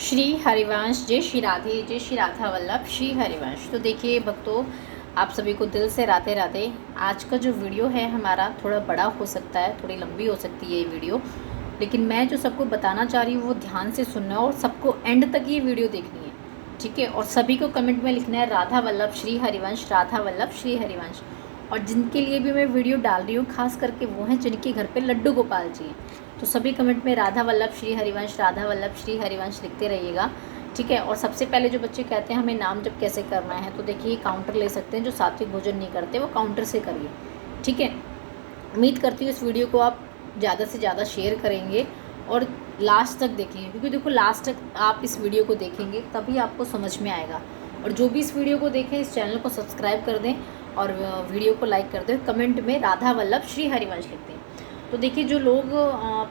श्री हरिवंश, जय श्री राधे, जय श्री राधा वल्लभ, श्री हरिवंश। तो देखिए भक्तों, आप सभी को दिल से राधे राधे। आज का जो वीडियो है हमारा थोड़ा बड़ा हो सकता है, थोड़ी लंबी हो सकती है ये वीडियो, लेकिन मैं जो सबको बताना चाह रही हूँ वो ध्यान से सुनना है और सबको एंड तक ये वीडियो देखनी है, ठीक है। और सभी को कमेंट में लिखना है राधा वल्लभ श्री हरिवंश, राधा वल्लभ श्री हरिवंश। और जिनके लिए भी मैं वीडियो डाल रही हूँ खास करके वो हैं जिनके घर पे लड्डू गोपाल जी हैं, तो सभी कमेंट में राधा वल्लभ श्री हरिवंश, राधा वल्लभ श्री हरिवंश लिखते रहिएगा, ठीक है। और सबसे पहले जो बच्चे कहते हैं हमें नाम जप कैसे करना है, तो देखिए काउंटर ले सकते हैं। जो सात्विक भोजन नहीं करते वो काउंटर से करिए, ठीक है। उम्मीद करती हूँ इस वीडियो को आप ज़्यादा से ज़्यादा शेयर करेंगे और लास्ट तक देखेंगे, क्योंकि देखो लास्ट तक आप इस वीडियो को देखेंगे तभी आपको समझ में आएगा। और जो भी इस वीडियो को देखें इस चैनल को सब्सक्राइब कर दें और वीडियो को लाइक कर दें, कमेंट में राधा वल्लभ श्री हरिवंश लिखते हैं। तो देखिए जो लोग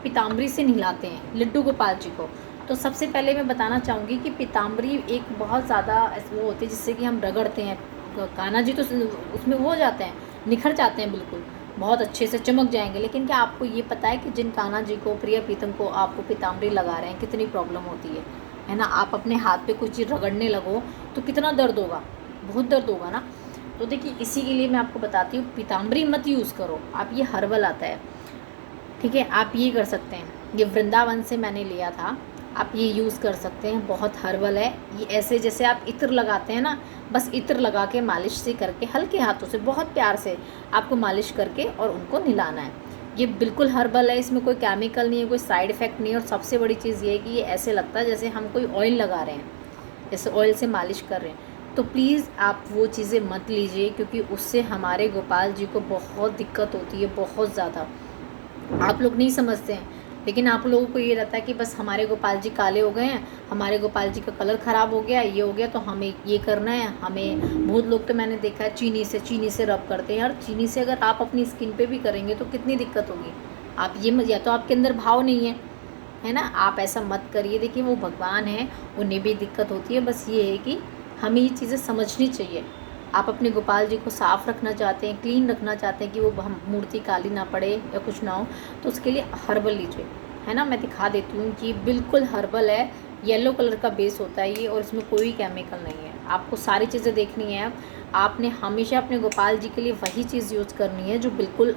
पीताम्बरी से नहलाते हैं लड्डू गोपाल जी को, तो सबसे पहले मैं बताना चाहूँगी कि पीताम्बरी एक बहुत ज़्यादा वो होती है जिससे कि हम रगड़ते हैं। कान्हा जी तो उसमें वो हो जाते हैं, निखर जाते हैं, बिल्कुल बहुत अच्छे से चमक जाएंगे। लेकिन क्या आपको ये पता है कि जिन कान्हा जी को, प्रिय प्रीतम को आपको पीताम्बरी लगा रहे हैं कितनी प्रॉब्लम होती है ना। आप अपने हाथ पे कुछ चीज़ रगड़ने लगो तो कितना दर्द होगा, बहुत दर्द होगा ना। तो देखिए इसी के लिए मैं आपको बताती हूँ पीताम्बरी मत यूज़ करो आप, ये हर्बल आता है, ठीक है। आप ये कर सकते हैं, ये वृंदावन से मैंने लिया था, आप ये यूज़ कर सकते हैं, बहुत हर्बल है ये। ऐसे जैसे आप इत्र लगाते हैं ना, बस इत्र लगा के मालिश से करके हल्के हाथों से बहुत प्यार से आपको मालिश करके और उनको नहलाना है। ये बिल्कुल हर्बल है, इसमें कोई केमिकल नहीं है, कोई साइड इफ़ेक्ट नहीं है। और सबसे बड़ी चीज़ ये है कि ये ऐसे लगता है जैसे हम कोई ऑयल लगा रहे हैं, जैसे ऑयल से मालिश कर रहे हैं। तो प्लीज़ आप वो चीज़ें मत लीजिए, क्योंकि उससे हमारे गोपाल जी को बहुत दिक्कत होती है, बहुत ज़्यादा। आप लोग नहीं समझते हैं, लेकिन आप लोगों को ये रहता है कि बस हमारे गोपाल जी काले हो गए हैं, हमारे गोपाल जी का कलर ख़राब हो गया, ये हो गया तो हमें ये करना है। हमें बहुत लोग तो मैंने देखा है चीनी से रब करते हैं। यार चीनी से अगर आप अपनी स्किन पे भी करेंगे तो कितनी दिक्कत होगी। आप ये या तो आपके अंदर भाव नहीं है ना, आप ऐसा मत करिए। देखिए वो भगवान है, उन्हें भी दिक्कत होती है, बस ये है कि हमें ये चीज़ें समझनी चाहिए। आप अपने गोपाल जी को साफ़ रखना चाहते हैं, क्लीन रखना चाहते हैं कि वो हम मूर्ति काली ना पड़े या कुछ ना हो, तो उसके लिए हर्बल लीजिए, है ना। मैं दिखा देती हूँ कि बिल्कुल हर्बल है, येलो कलर का बेस होता है ये और इसमें कोई केमिकल नहीं है। आपको सारी चीज़ें देखनी है, आपने हमेशा अपने गोपाल जी के लिए वही चीज़ यूज़ करनी है जो बिल्कुल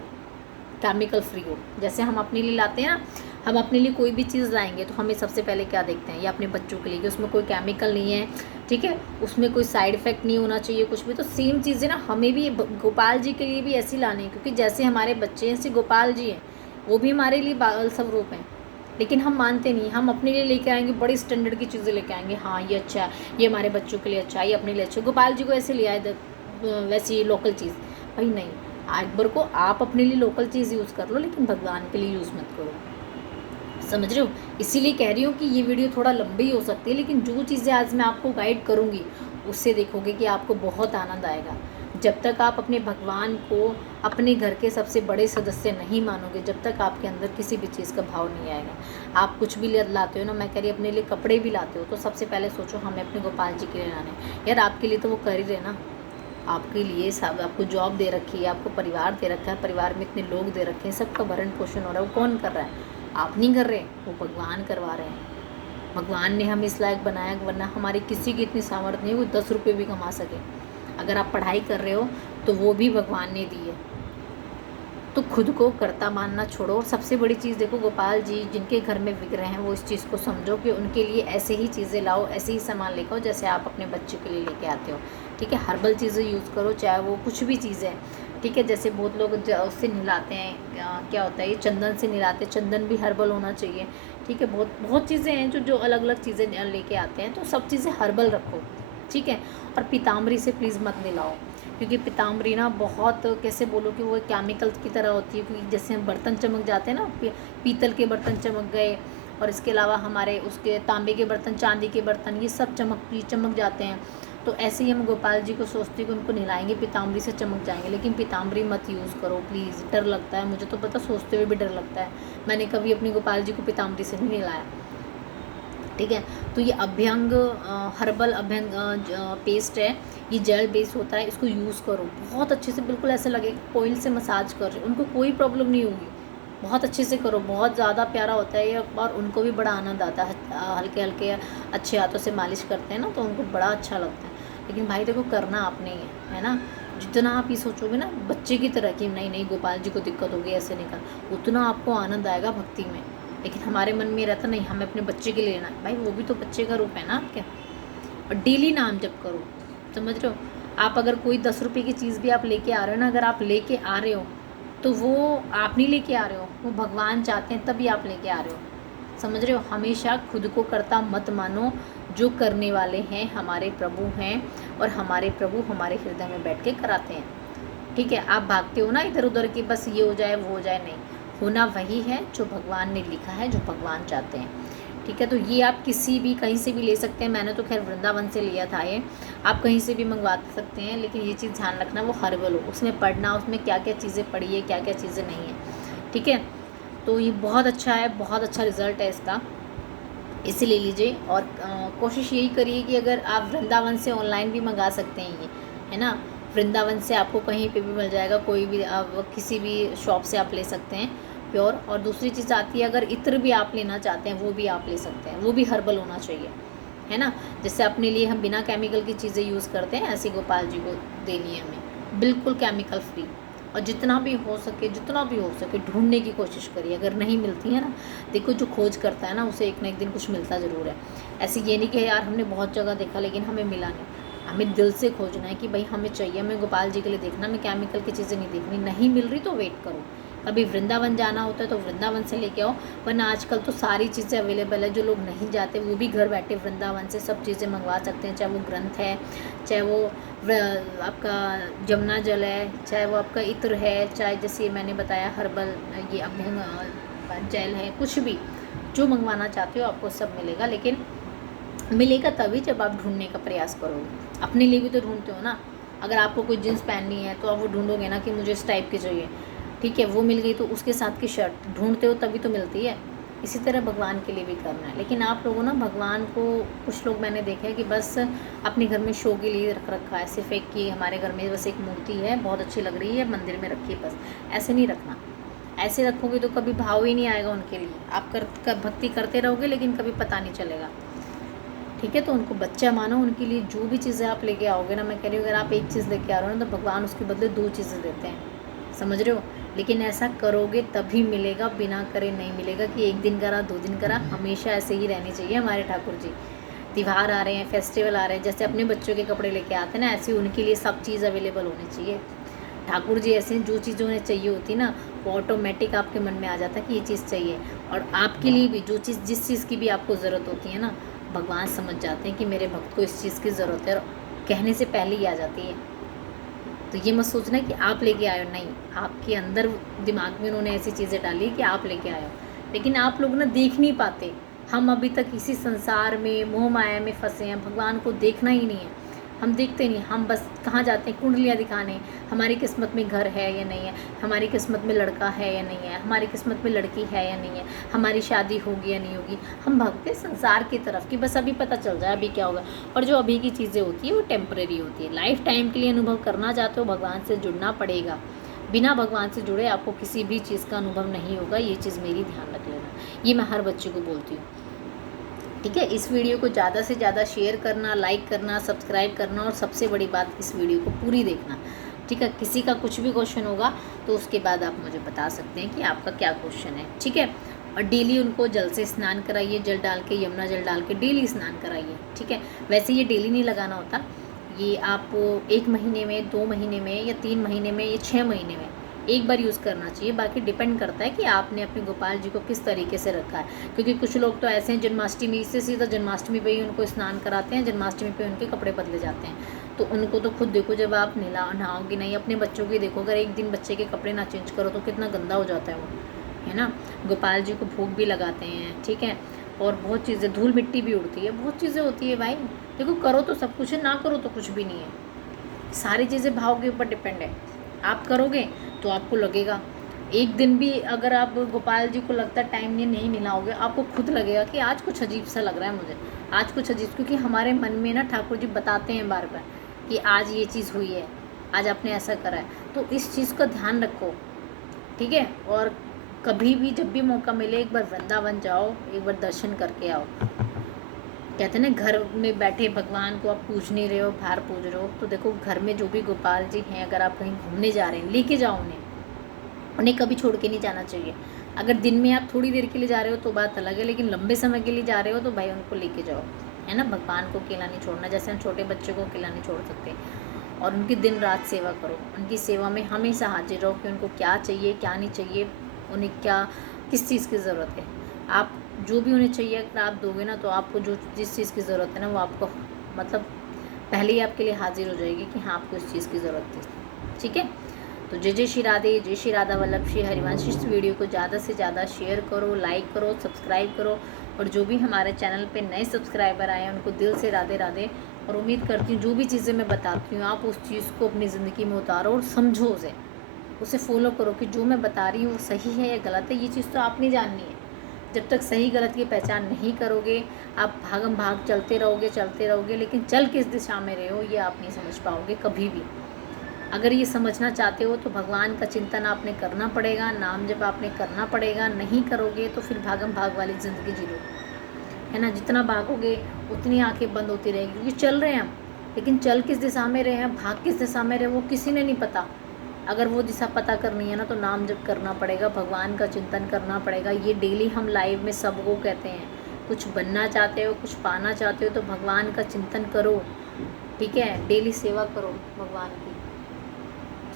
केमिकल फ्री हो। जैसे हम अपने लिए लाते हैं ना, हम अपने लिए कोई भी चीज़ लाएंगे तो हमें सबसे पहले क्या देखते हैं, या अपने बच्चों के लिए कि उसमें कोई केमिकल नहीं है, ठीक है, उसमें कोई साइड इफ़ेक्ट नहीं होना चाहिए कुछ भी। तो सेम चीज़ें ना हमें भी गोपाल जी के लिए भी ऐसी लानी है, क्योंकि जैसे हमारे बच्चे हैं ऐसे गोपाल जी हैं, वो भी हमारे लिए बाल स्वरूप हैं। लेकिन हम मानते नहीं, हम अपने लिए लेके आएंगे बड़ी स्टैंडर्ड की चीज़ें लेके आएंगे, हाँ ये अच्छा है, ये हमारे बच्चों के लिए अच्छा है, ये अपने लिए अच्छा है। गोपाल जी को ऐसे ले आए वैसी लोकल चीज़, भाई नहीं। अकबर को आप अपने लिए लोकल चीज़ यूज़ कर लो, लेकिन भगवान के लिए यूज़ मत करो, समझ रहे हो। इसीलिए कह रही हूँ कि ये वीडियो थोड़ा लंबी हो सकती है, लेकिन जो चीज़ें आज मैं आपको गाइड करूँगी उससे देखोगे कि आपको बहुत आनंद आएगा। जब तक आप अपने भगवान को अपने घर के सबसे बड़े सदस्य नहीं मानोगे, जब तक आपके अंदर किसी भी चीज़ का भाव नहीं आएगा। आप कुछ भी लाते हो ना, मैं कह रही अपने लिए कपड़े भी लाते हो, तो सबसे पहले सोचो हमें अपने गोपाल जी के लिए लाने। यार आपके लिए तो वो कर ही रहे ना, आपके लिए सब, आपको जॉब दे रखी है, आपको परिवार दे रखा है, परिवार में इतने लोग दे रखे हैं, सबका भरण पोषण हो रहा है, वो कौन कर रहा है, आप नहीं कर रहे, वो भगवान करवा रहे हैं। भगवान ने हम इस लायक बनाया, वरना हमारी किसी की इतनी सामर्थ्य नहीं है वो 10 रुपये भी कमा सके। अगर आप पढ़ाई कर रहे हो तो वो भी भगवान ने दी है। तो खुद को कर्ता मानना छोड़ो। और सबसे बड़ी चीज़ देखो, गोपाल जी जिनके घर में विग्रह हैं वो इस चीज़ को समझो कि उनके लिए ऐसे ही चीज़ें लाओ, ऐसे ही सामान लेकर आओ जैसे आप अपने बच्चे के लिए लेके आते हो, ठीक है। हर्बल चीज़ें यूज़ करो, चाहे वो कुछ भी चीज़ है, ठीक है। जैसे बहुत लोग उससे नहलाते हैं, क्या होता है ये चंदन से नहलाते हैं, चंदन भी हर्बल होना चाहिए, ठीक है। बहुत बहुत चीज़ें हैं जो अलग अलग चीज़ें लेके आते हैं, तो सब चीज़ें हर्बल रखो, ठीक है। और पीताम्बरी से प्लीज़ मत नहलाओ, क्योंकि पीताम्बरी ना बहुत, कैसे बोलो कि वो केमिकल की तरह होती है। क्योंकि जैसे हम बर्तन चमक जाते हैं ना, पीतल के बर्तन चमक गए, और इसके अलावा हमारे उसके तांबे के बर्तन, चांदी के बर्तन, ये सब चमक जाते हैं। तो ऐसे ही हम गोपाल जी को सोचते हैं कि उनको नहलाएंगे पीताम्बरी से चमक जाएंगे, लेकिन पीताम्बरी मत यूज़ करो प्लीज़। डर लगता है मुझे तो, पता सोचते हुए भी डर लगता है। मैंने कभी अपने गोपाल जी को पीताम्बरी से नहीं नहलाया, ठीक है। तो ये अभ्यंग हर्बल अभ्यंग पेस्ट है, ये जेल बेस होता है, इसको यूज़ करो बहुत अच्छे से, बिल्कुल ऐसा लगे ऑयल से मसाज कर रहे हो, उनको कोई प्रॉब्लम नहीं होगी, बहुत अच्छे से करो, बहुत ज़्यादा प्यारा होता है ये, और उनको भी बड़ा आनंद आता है। हल्के हल्के अच्छे हाथों से मालिश करते हैं ना, तो उनको बड़ा अच्छा लगता है। लेकिन भाई देखो, करना आपने ही है ना। जितना आप ये सोचोगे ना बच्चे की तरह कि नहीं नहीं गोपाल जी को दिक्कत होगी ऐसे नहीं कर, उतना आपको आनंद आएगा भक्ति में। लेकिन हमारे मन में रहता नहीं, हमें अपने बच्चे के लिए लेना है। भाई वो भी तो बच्चे का रूप है ना आपके। और डेली नाम जप करो, समझ रहे हो। आप अगर कोई 10 रुपये की चीज़ भी आप लेके आ रहे हो ना, अगर आप लेके आ रहे हो तो वो आप नहीं लेके आ रहे हो, वो भगवान चाहते हैं तभी आप लेके आ रहे हो, समझ रहे हो। हमेशा खुद को कर्ता मत मानो, जो करने वाले हैं हमारे प्रभु हैं, और हमारे प्रभु हमारे हृदय में बैठ के कराते हैं। ठीक है, आप भागते हो ना इधर उधर कि बस ये हो जाए वो हो जाए, नहीं, होना वही है जो भगवान ने लिखा है, जो भगवान चाहते हैं। ठीक है, तो ये आप किसी भी कहीं से भी ले सकते हैं। मैंने तो खैर वृंदावन से लिया था ये, आप कहीं से भी मंगवा सकते हैं। लेकिन ये चीज़ ध्यान रखना वो हर्बल हो, उसमें पढ़ना उसमें क्या क्या चीज़ें पड़ी है, क्या क्या चीज़ें नहीं है। ठीक है, तो ये बहुत अच्छा है, बहुत अच्छा रिजल्ट है इसका, इसे ले लीजिए। और कोशिश यही करिए कि अगर आप वृंदावन से ऑनलाइन भी मंगा सकते हैं ये, है ना। वृंदावन से आपको कहीं पे भी मिल जाएगा, कोई भी आप किसी भी शॉप से आप ले सकते हैं प्योर। और दूसरी चीज़ आती है, अगर इत्र भी आप लेना चाहते हैं वो भी आप ले सकते हैं, वो भी हर्बल होना चाहिए, है ना। जैसे अपने लिए हम बिना केमिकल की चीज़ें यूज़ करते हैं, ऐसे गोपाल जी को देनी है हमें, बिल्कुल केमिकल फ्री। और जितना भी हो सके ढूंढने की कोशिश करिए। अगर नहीं मिलती है ना, देखो जो खोज करता है ना उसे एक ना एक दिन कुछ मिलता ज़रूर है। ऐसे ये नहीं कि यार हमने बहुत जगह देखा लेकिन हमें मिला नहीं। हमें दिल से खोजना है कि भाई हमें चाहिए, हमें गोपाल जी के लिए देखना, हमें केमिकल की चीज़ें नहीं देखनी। नहीं मिल रही तो वेट करो, कभी वृंदावन जाना होता है तो वृंदावन से लेके आओ, वरना आजकल तो सारी चीज़ें अवेलेबल है। जो लोग नहीं जाते वो भी घर बैठे वृंदावन से सब चीज़ें मंगवा सकते हैं, चाहे वो ग्रंथ है, चाहे वो आपका जमुना जल है, चाहे वो आपका इत्र है, चाहे जैसे मैंने बताया हर्बल ये अभ्यंग जेल है, कुछ भी जो मंगवाना चाहते हो आपको सब मिलेगा। लेकिन मिलेगा तभी जब आप ढूंढने का प्रयास करोगे। अपने लिए भी तो ढूंढते हो ना। अगर आपको कोई जीन्स पहननी है तो आप वो ढूंढोगे ना कि मुझे इस टाइप की चाहिए, ठीक है, वो मिल गई तो उसके साथ की शर्ट ढूंढते हो तभी तो मिलती है। इसी तरह भगवान के लिए भी करना है। लेकिन आप लोगों ना भगवान को, कुछ लोग मैंने देखा है कि बस अपने घर में शो के लिए रख रखा है, सिर्फ एक कि हमारे घर में बस एक मूर्ति है, बहुत अच्छी लग रही है, मंदिर में रखी है, बस। ऐसे नहीं रखना। ऐसे रखोगे तो कभी भाव ही नहीं आएगा उनके लिए। आप भक्ति करते रहोगे लेकिन कभी पता नहीं चलेगा। ठीक है, तो उनको बच्चा मानो, उनके लिए जो भी चीज़ें आप लेके आओगे ना, मैं कह रही हूँ अगर आप एक चीज़ लेके आ रहे हो ना तो भगवान उसके बदले 2 चीज़ें देते हैं, समझ रहे हो। लेकिन ऐसा करोगे तभी मिलेगा, बिना करे नहीं मिलेगा कि एक दिन करा 2 दिन करा। हमेशा ऐसे ही रहनी चाहिए हमारे ठाकुर जी। त्यौहार आ रहे हैं, फेस्टिवल आ रहे हैं, जैसे अपने बच्चों के कपड़े लेके आते हैं ना, ऐसे उनके लिए सब चीज़ अवेलेबल होनी चाहिए। ठाकुर जी ऐसे जो चीज़ उन्हें चाहिए होती ना, वो ऑटोमेटिक आपके मन में आ जाता है कि ये चीज़ चाहिए। और आपके लिए भी जो चीज़, जिस चीज़ की भी आपको ज़रूरत होती है ना, भगवान समझ जाते हैं कि मेरे भक्त को इस चीज़ की ज़रूरत है, और कहने से पहले ही आ जाती है। तो ये मत सोचना कि आप लेके आए हो, नहीं, आपके अंदर दिमाग में उन्होंने ऐसी चीज़ें डाली कि आप लेके आए हो। लेकिन आप लोग ना देख नहीं पाते। हम अभी तक इसी संसार में मोह माया में फंसे हैं, भगवान को देखना ही नहीं है। हम देखते नहीं, हम बस कहाँ जाते हैं कुंडलियाँ दिखाने, हमारी किस्मत में घर है या नहीं है, हमारी किस्मत में लड़का है या नहीं है, हमारी किस्मत में लड़की है या नहीं है, हमारी शादी होगी या नहीं होगी। हम भागते संसार की तरफ कि बस अभी पता चल जाए अभी क्या होगा। और जो अभी की चीज़ें होती है वो टेम्परेरी होती है। लाइफ टाइम के लिए अनुभव करना चाहते हो, भगवान से जुड़ना पड़ेगा। बिना भगवान से जुड़े आपको किसी भी चीज़ का अनुभव नहीं होगा। ये चीज़ मेरी ध्यान रख लेना, ये मैं हर बच्चे को बोलती हूँ। ठीक है, इस वीडियो को ज़्यादा से ज़्यादा शेयर करना, लाइक करना, सब्सक्राइब करना, और सबसे बड़ी बात इस वीडियो को पूरी देखना। ठीक है, किसी का कुछ भी क्वेश्चन होगा तो उसके बाद आप मुझे बता सकते हैं कि आपका क्या क्वेश्चन है। ठीक है, और डेली उनको जल से स्नान कराइए, जल डाल के, यमुना जल डाल के डेली स्नान कराइए। ठीक है, वैसे ये डेली नहीं लगाना होता, ये आप 1 महीने में, 2 महीने में, या 3 महीने में, या 6 महीने में एक बार यूज़ करना चाहिए। बाकी डिपेंड करता है कि आपने अपने गोपाल जी को किस तरीके से रखा है। क्योंकि कुछ लोग तो ऐसे हैं जन्माष्टमी से सीधा जन्माष्टमी पे ही उनको स्नान कराते हैं, जन्माष्टमी पे उनके कपड़े बदले जाते हैं। तो उनको तो खुद देखो, जब आप नहाओगे नहीं, अपने बच्चों की देखो, अगर एक दिन बच्चे के कपड़े ना चेंज करो तो कितना गंदा हो जाता है वो, है ना। गोपाल जी को भोग भी लगाते हैं, ठीक है, और बहुत चीज़ें, धूल मिट्टी भी उड़ती है, बहुत चीज़ें होती है भाई। देखो, करो तो सब कुछ है, ना करो तो कुछ भी नहीं है। सारी चीज़ें भाव के ऊपर डिपेंड है। आप करोगे तो आपको लगेगा। एक दिन भी अगर आप गोपाल जी को लगता है टाइम नहीं मिला होगा, आपको खुद लगेगा कि आज कुछ अजीब सा लग रहा है मुझे, आज कुछ अजीब। क्योंकि हमारे मन में ना ठाकुर जी बताते हैं बार बार कि आज ये चीज़ हुई है, आज आपने ऐसा करा है, तो इस चीज़ का ध्यान रखो। ठीक है, और कभी भी जब भी मौका मिले एक बार वृंदावन जाओ, एक बार दर्शन करके आओ। कहते हैं ना, घर में बैठे भगवान को आप पूज नहीं रहे हो, बाहर पूज रहे हो। तो देखो, घर में जो भी गोपाल जी हैं, अगर आप कहीं घूमने जा रहे हैं, लेके जाओ उन्हें कभी छोड़ के नहीं जाना चाहिए। अगर दिन में आप थोड़ी देर के लिए जा रहे हो तो बात अलग है, लेकिन लंबे समय के लिए जा रहे हो तो भाई उनको लेके जाओ, है ना। भगवान को अकेला नहीं छोड़ना, जैसे हम छोटे बच्चे को अकेला नहीं छोड़ सकते। और उनकी दिन रात सेवा करो, उनकी सेवा में हमेशा हाजिर रहो कि उनको क्या चाहिए क्या नहीं चाहिए, उन्हें क्या किस चीज़ की ज़रूरत है। आप जो भी उन्हें चाहिए अगर आप दोगे ना, तो आपको जो जिस चीज़ की ज़रूरत है ना, वो आपको मतलब पहले ही आपके लिए हाजिर हो जाएगी कि हाँ आपको इस चीज़ की ज़रूरत थी। ठीक है, तो जय जय श्री राधे, जय श्री राधा वल्लभ श्री हरिवंश। इस वीडियो को ज़्यादा से ज़्यादा शेयर करो, लाइक करो, सब्सक्राइब करो। और जो भी हमारे चैनल पे नए सब्सक्राइबर आए हैं उनको दिल से राधे राधे। और उम्मीद करती हूँ जो भी चीज़ें मैं बताती हूँ आप उस चीज़ को अपनी ज़िंदगी में उतारो और समझो उसे फॉलो करो कि जो मैं बता रही हूँ वो सही है या गलत है। ये चीज़ तो आपने जाननी है। जब तक सही गलत की पहचान नहीं करोगे, आप भागम भाग चलते रहोगे, लेकिन चल किस दिशा में रहे हो ये आप नहीं समझ पाओगे कभी भी। अगर ये समझना चाहते हो तो भगवान का चिंतन आपने करना पड़ेगा, नाम जब आपने करना पड़ेगा। नहीं करोगे तो फिर भागम भाग वाली ज़िंदगी जी लो, है ना। जितना भागोगे उतनी आंखें बंद होती रहेगी, क्योंकि चल रहे हैं हम, लेकिन चल किस दिशा में रहे हैं, भाग किस दिशा में रहे वो किसी ने नहीं पता। अगर वो दिशा पता करनी है ना, तो नाम जप करना पड़ेगा, भगवान का चिंतन करना पड़ेगा। ये डेली हम लाइव में सबको कहते हैं। कुछ बनना चाहते हो, कुछ पाना चाहते हो तो भगवान का चिंतन करो, ठीक है। डेली सेवा करो, भगवान की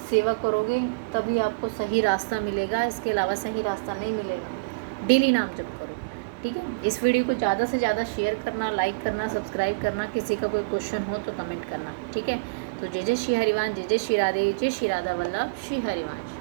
सेवा करोगे तभी आपको सही रास्ता मिलेगा, इसके अलावा सही रास्ता नहीं मिलेगा। डेली नाम जप करो, ठीक है। इस वीडियो को ज़्यादा से ज़्यादा शेयर करना, लाइक करना, सब्सक्राइब करना। किसी का कोई क्वेश्चन हो तो कमेंट करना, ठीक है। तो जय जय श्री हरिवंश, जय जय श्री राधे, जय श्री राधा वल्लभ श्री हरिवंश।